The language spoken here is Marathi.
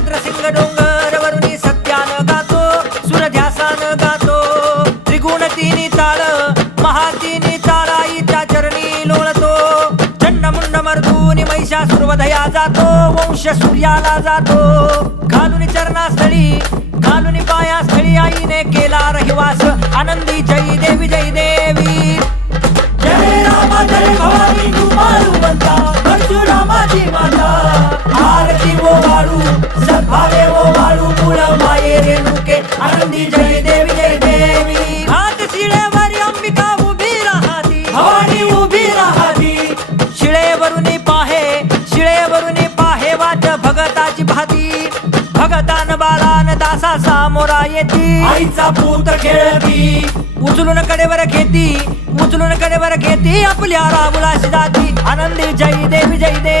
छत्रसिंग डोंगर वरुणी सत्यान गातो सुरध्यासान गातो. त्रिगुण तिनी ताळ महातिनी ताळाईच्या चरणी लोळतो. चंड मुंड मर्दूनी महिषासुरवधया जातो वंश सूर्याला जातो. घालून चरणास्थळी घालून पायास्थळी आईने केला रहिवास आनंदी जय देवी जय देवी. जय रामा जय भवानी तू मारू बनता परशुरामाची माता. आरती वो वाळू भगतान बालान दासा सामोरा येती. आईचा पूत खेळती. उचलून कडेवर घेती. उचलून कडेवर घेती. आपल्या रामुलाशी जाती. आनंदी जय देवी जय देवी.